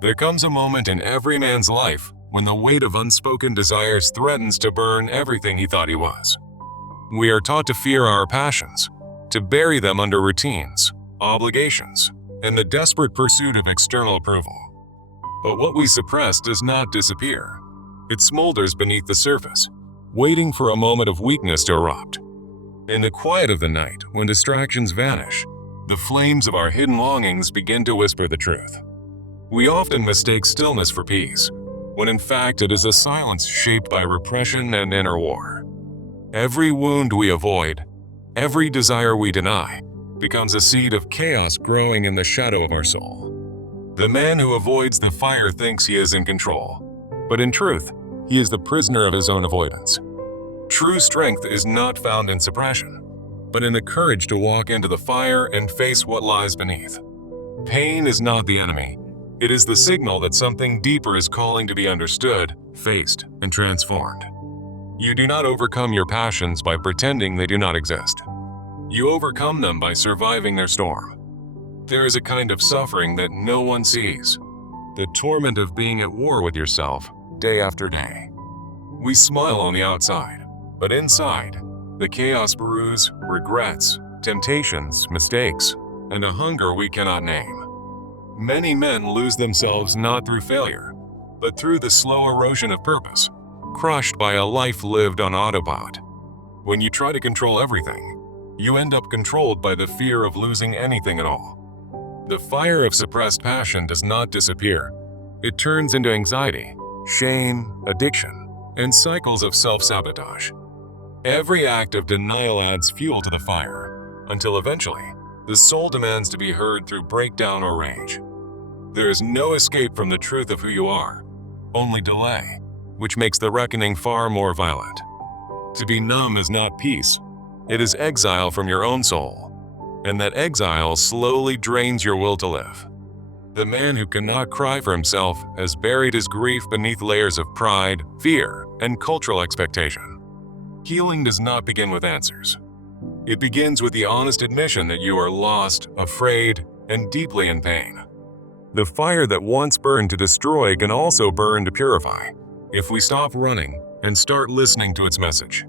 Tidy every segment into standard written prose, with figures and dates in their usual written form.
There comes a moment in every man's life when the weight of unspoken desires threatens to burn everything he thought he was. We are taught to fear our passions, to bury them under routines, obligations, and the desperate pursuit of external approval. But what we suppress does not disappear. It smolders beneath the surface, waiting for a moment of weakness to erupt. In the quiet of the night, when distractions vanish, the flames of our hidden longings begin to whisper the truth. We often mistake stillness for peace, when in fact it is a silence shaped by repression and inner war. Every wound we avoid, every desire we deny, becomes a seed of chaos growing in the shadow of our soul. The man who avoids the fire thinks he is in control, but in truth, he is the prisoner of his own avoidance. True strength is not found in suppression, but in the courage to walk into the fire and face what lies beneath. Pain is not the enemy. It is the signal that something deeper is calling to be understood, faced, and transformed. You do not overcome your passions by pretending they do not exist. You overcome them by surviving their storm. There is a kind of suffering that no one sees, the torment of being at war with yourself day after day. We smile on the outside, but inside, the chaos brews regrets, temptations, mistakes, and a hunger we cannot name. Many men lose themselves not through failure, but through the slow erosion of purpose, crushed by a life lived on autopilot. When you try to control everything, you end up controlled by the fear of losing anything at all. The fire of suppressed passion does not disappear. It turns into anxiety, shame, addiction, and cycles of self-sabotage. Every act of denial adds fuel to the fire, until eventually, the soul demands to be heard through breakdown or rage. There is no escape from the truth of who you are, only delay, which makes the reckoning far more violent. To be numb is not peace, it is exile from your own soul, and that exile slowly drains your will to live. The man who cannot cry for himself has buried his grief beneath layers of pride, fear, and cultural expectation. Healing does not begin with answers. It begins with the honest admission that you are lost, afraid, and deeply in pain. The fire that once burned to destroy can also burn to purify, if we stop running and start listening to its message.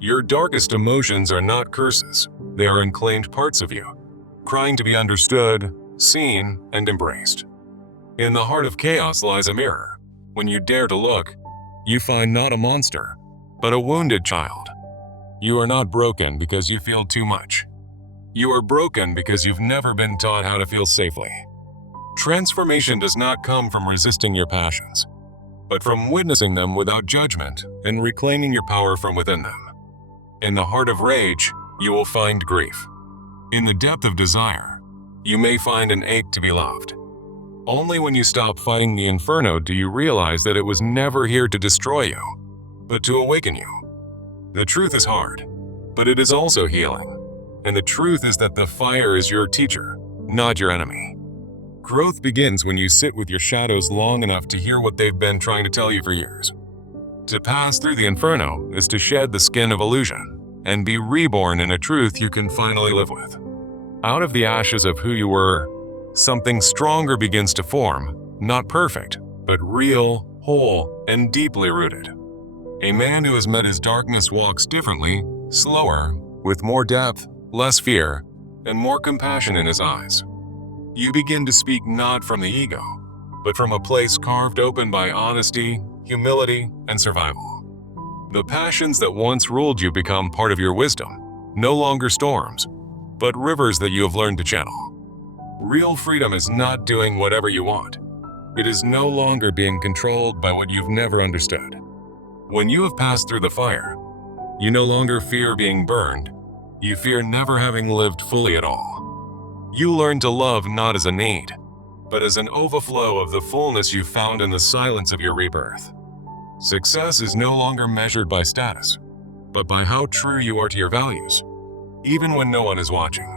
Your darkest emotions are not curses, they are unclaimed parts of you, crying to be understood, seen, and embraced. In the heart of chaos lies a mirror. When you dare to look, you find not a monster, but a wounded child. You are not broken because you feel too much. You are broken because you've never been taught how to feel safely. Transformation does not come from resisting your passions, but from witnessing them without judgment and reclaiming your power from within them. In the heart of rage, you will find grief. In the depth of desire, you may find an ache to be loved. Only when you stop fighting the inferno do you realize that it was never here to destroy you, but to awaken you. The truth is hard, but it is also healing. And the truth is that the fire is your teacher, not your enemy. Growth begins when you sit with your shadows long enough to hear what they've been trying to tell you for years. To pass through the inferno is to shed the skin of illusion and be reborn in a truth you can finally live with. Out of the ashes of who you were, something stronger begins to form, not perfect, but real, whole, and deeply rooted. A man who has met his darkness walks differently, slower, with more depth, less fear, and more compassion in his eyes. You begin to speak not from the ego, but from a place carved open by honesty, humility, and survival. The passions that once ruled you become part of your wisdom, no longer storms, but rivers that you have learned to channel. Real freedom is not doing whatever you want. It is no longer being controlled by what you've never understood. When you have passed through the fire, you no longer fear being burned. You fear never having lived fully at all. You learn to love not as a need, but as an overflow of the fullness you found in the silence of your rebirth. Success is no longer measured by status, but by how true you are to your values, even when no one is watching.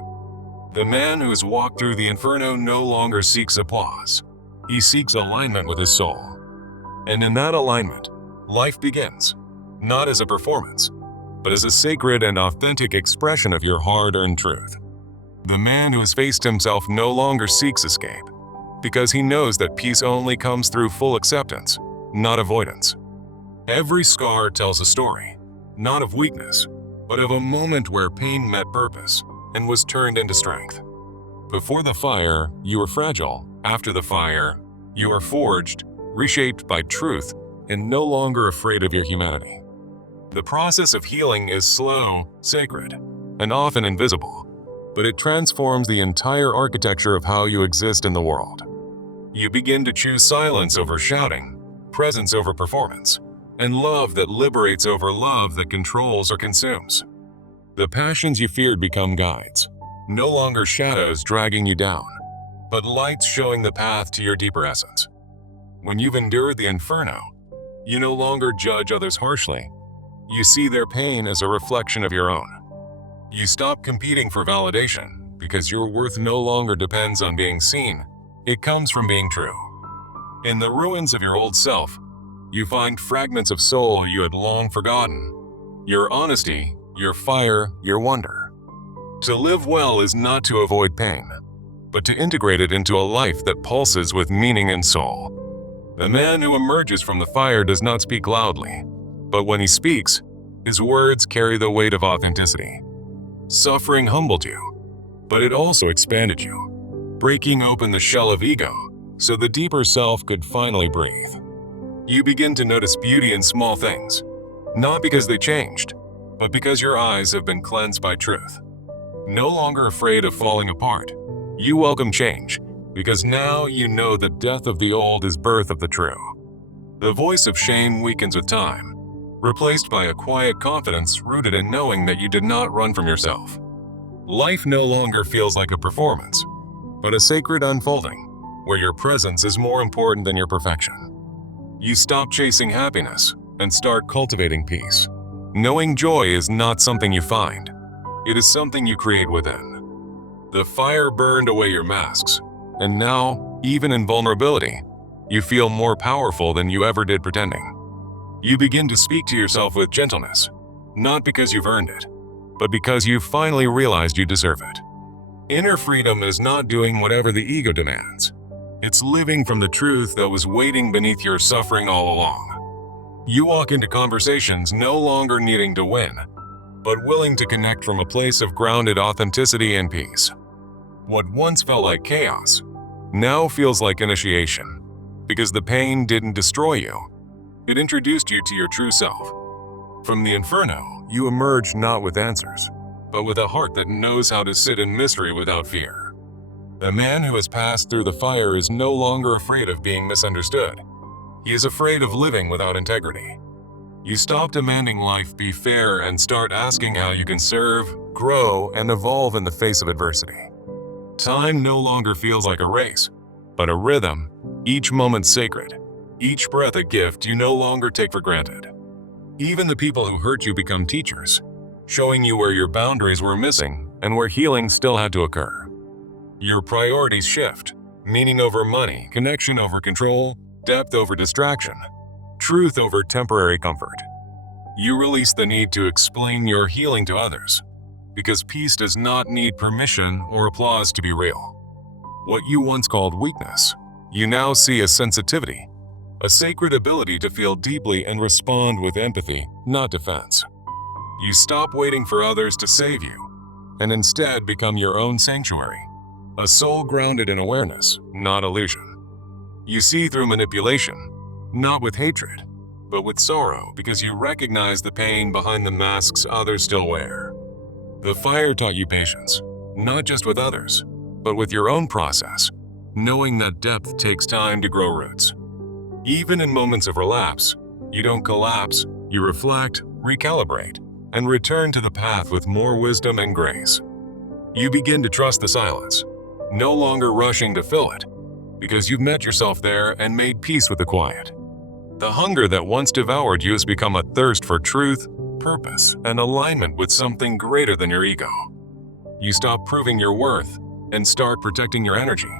The man who has walked through the inferno no longer seeks applause. He seeks alignment with his soul. And in that alignment, life begins, not as a performance, but as a sacred and authentic expression of your hard-earned truth. The man who has faced himself no longer seeks escape. because he knows that peace only comes through full acceptance, not avoidance. Every scar tells a story, not of weakness, but of a moment where pain met purpose and was turned into strength. Before the fire, you were fragile. After the fire, you are forged, reshaped by truth, and no longer afraid of your humanity. The process of healing is slow, sacred, and often invisible, but it transforms the entire architecture of how you exist in the world. You begin to choose silence over shouting, presence over performance, and love that liberates over love that controls or consumes. The passions you feared become guides, no longer shadows dragging you down, but lights showing the path to your deeper essence. When you've endured the inferno, you no longer judge others harshly. You see their pain as a reflection of your own. You stop competing for validation because your worth no longer depends on being seen. It comes from being true. In the ruins of your old self, you find fragments of soul you had long forgotten. Your honesty, your fire, your wonder. To live well is not to avoid pain, but to integrate it into a life that pulses with meaning and soul. The man who emerges from the fire does not speak loudly, but when he speaks, his words carry the weight of authenticity. Suffering humbled you, but it also expanded you, breaking open the shell of ego so the deeper self could finally breathe. You begin to notice beauty in small things, not because they changed, but because your eyes have been cleansed by truth. No longer afraid of falling apart, you welcome change, because now you know the death of the old is birth of the true. The voice of shame weakens with time, replaced by a quiet confidence rooted in knowing that you did not run from yourself. Life no longer feels like a performance, but a sacred unfolding, where your presence is more important than your perfection. You stop chasing happiness and start cultivating peace. Knowing joy is not something you find, it is something you create within. The fire burned away your masks, and now, even in vulnerability, you feel more powerful than you ever did pretending. You begin to speak to yourself with gentleness, not because you've earned it, but because you've finally realized you deserve it. Inner freedom is not doing whatever the ego demands. It's living from the truth that was waiting beneath your suffering all along. You walk into conversations no longer needing to win, but willing to connect from a place of grounded authenticity and peace. What once felt like chaos now feels like initiation, because the pain didn't destroy you. It introduced you to your true self. From the inferno, you emerge not with answers, but with a heart that knows how to sit in mystery without fear. The man who has passed through the fire is no longer afraid of being misunderstood. He is afraid of living without integrity. You stop demanding life be fair and start asking how you can serve, grow, and evolve in the face of adversity. Time no longer feels like a race, but a rhythm, each moment sacred, each breath a gift you no longer take for granted. Even the people who hurt you become teachers, showing you where your boundaries were missing and where healing still had to occur. Your priorities shift, meaning over money, connection over control, depth over distraction, truth over temporary comfort. You release the need to explain your healing to others, because peace does not need permission or applause to be real. What you once called weakness, you now see as sensitivity, a sacred ability to feel deeply and respond with empathy, not defense. You stop waiting for others to save you, and instead become your own sanctuary, a soul grounded in awareness, not illusion. You see through manipulation, not with hatred, but with sorrow, because you recognize the pain behind the masks others still wear. The fire taught you patience, not just with others, but with your own process, knowing that depth takes time to grow roots. Even in moments of relapse, you don't collapse, you reflect, recalibrate, and return to the path with more wisdom and grace. You begin to trust the silence, no longer rushing to fill it, because you've met yourself there and made peace with the quiet. The hunger that once devoured you has become a thirst for truth, purpose, and alignment with something greater than your ego. You stop proving your worth and start protecting your energy,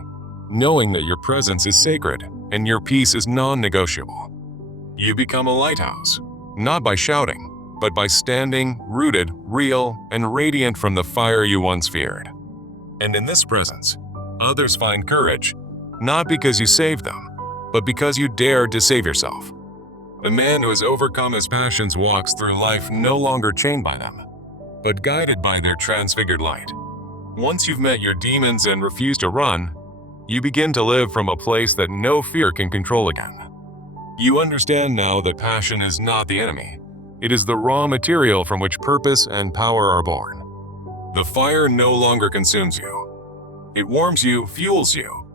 knowing that your presence is sacred and your peace is non-negotiable. You become a lighthouse, not by shouting, but by standing, rooted, real, and radiant from the fire you once feared. And in this presence, others find courage, not because you saved them, but because you dared to save yourself. The man who has overcome his passions walks through life no longer chained by them, but guided by their transfigured light. Once you've met your demons and refuse to run, you begin to live from a place that no fear can control again. You understand now that passion is not the enemy. It is the raw material from which purpose and power are born. The fire no longer consumes you. It warms you, fuels you,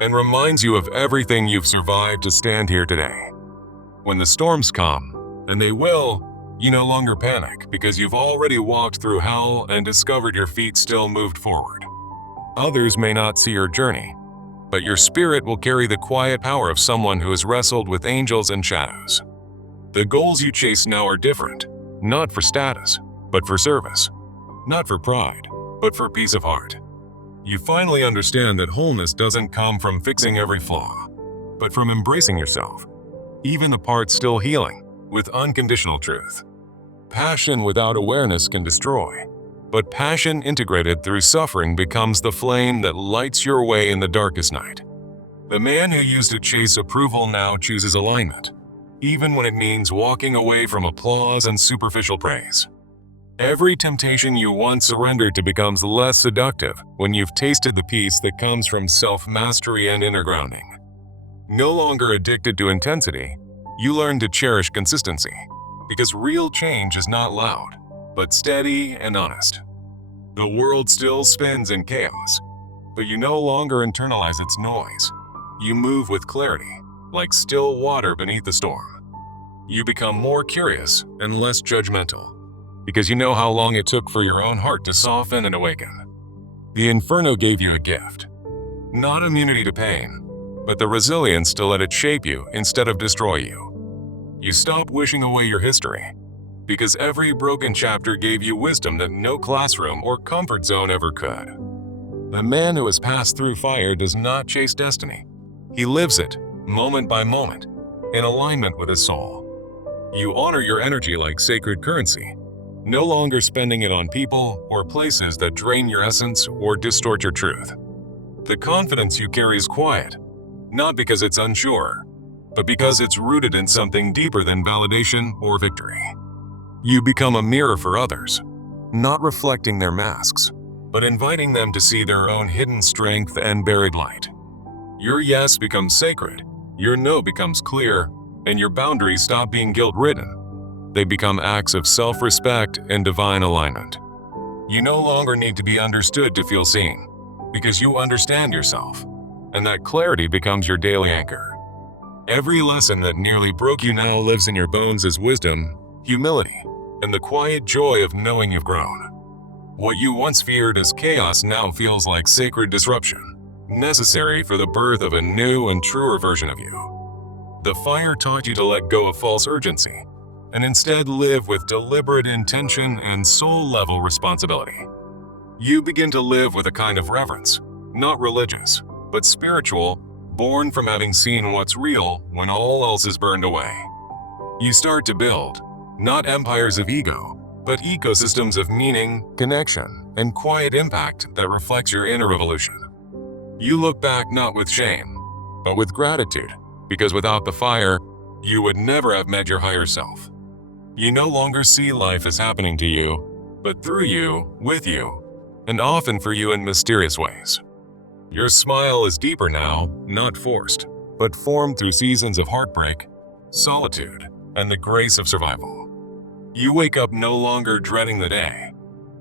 and reminds you of everything you've survived to stand here today. When the storms come, and they will, you no longer panic because you've already walked through hell and discovered your feet still moved forward. Others may not see your journey, but your spirit will carry the quiet power of someone who has wrestled with angels and shadows. The goals you chase now are different, not for status, but for service. Not for pride, but for peace of heart. You finally understand that wholeness doesn't come from fixing every flaw, but from embracing yourself, even the parts still healing, with unconditional truth. Passion without awareness can destroy, but passion integrated through suffering becomes the flame that lights your way in the darkest night. The man who used to chase approval now chooses alignment, even when it means walking away from applause and superficial praise. Every temptation you once surrendered to becomes less seductive when you've tasted the peace that comes from self-mastery and inner grounding. No longer addicted to intensity, you learn to cherish consistency, because real change is not loud, but steady and honest. The world still spins in chaos, but you no longer internalize its noise. You move with clarity, like still water beneath the storm. You become more curious and less judgmental, because you know how long it took for your own heart to soften and awaken. The inferno gave you a gift, not immunity to pain, but the resilience to let it shape you instead of destroy you. You stop wishing away your history, because every broken chapter gave you wisdom that no classroom or comfort zone ever could. The man who has passed through fire does not chase destiny. He lives it, moment by moment, in alignment with his soul. You honor your energy like sacred currency, no longer spending it on people or places that drain your essence or distort your truth. The confidence you carry is quiet, not because it's unsure, but because it's rooted in something deeper than validation or victory. You become a mirror for others, not reflecting their masks, but inviting them to see their own hidden strength and buried light. Your yes becomes sacred, your no becomes clear, and your boundaries stop being guilt-ridden. They become acts of self-respect and divine alignment. You no longer need to be understood to feel seen, because you understand yourself, and that clarity becomes your daily anchor. Every lesson that nearly broke you now lives in your bones as wisdom, humility, and the quiet joy of knowing you've grown. What you once feared as chaos now feels like sacred disruption, necessary for the birth of a new and truer version of you. The fire taught you to let go of false urgency, and instead live with deliberate intention and soul-level responsibility. You begin to live with a kind of reverence, not religious, but spiritual, born from having seen what's real when all else is burned away. You start to build, not empires of ego, but ecosystems of meaning, connection, and quiet impact that reflects your inner evolution. You look back not with shame, but with gratitude, because without the fire, you would never have met your higher self. You no longer see life as happening to you, but through you, with you, and often for you in mysterious ways. Your smile is deeper now, not forced, but formed through seasons of heartbreak, solitude, and the grace of survival. You wake up no longer dreading the day,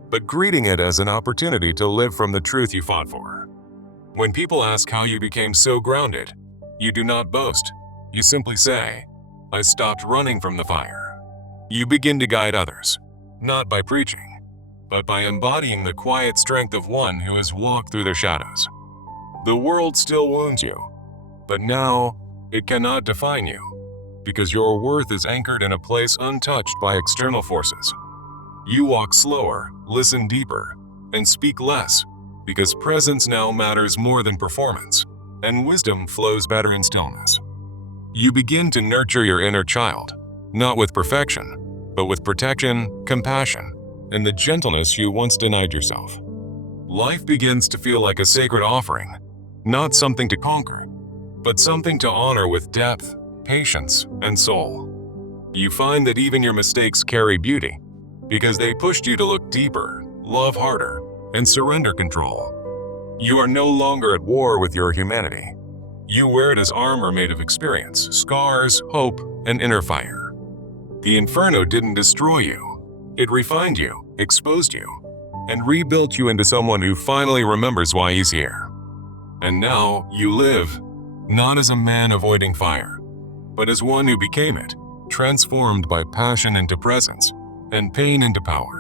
but greeting it as an opportunity to live from the truth you fought for. When people ask how you became so grounded, you do not boast. You simply say, "I stopped running from the fire." You begin to guide others, not by preaching, but by embodying the quiet strength of one who has walked through their shadows. The world still wounds you, but now it cannot define you, because your worth is anchored in a place untouched by external forces. You walk slower, listen deeper, and speak less, because presence now matters more than performance, and wisdom flows better in stillness. You begin to nurture your inner child, not with perfection, but with protection, compassion, and the gentleness you once denied yourself. Life begins to feel like a sacred offering, Not something to conquer, but something to honor with depth, patience, and soul. You find that even your mistakes carry beauty, because they pushed you to look deeper, love harder, and surrender control. You are no longer at war with your humanity. You wear it as armor made of experience, scars, hope, and inner fire. The inferno didn't destroy you. It refined you, exposed you, and rebuilt you into someone who finally remembers why he's here. And now you live, not as a man avoiding fire, but as one who became it, transformed by passion into presence and pain into power.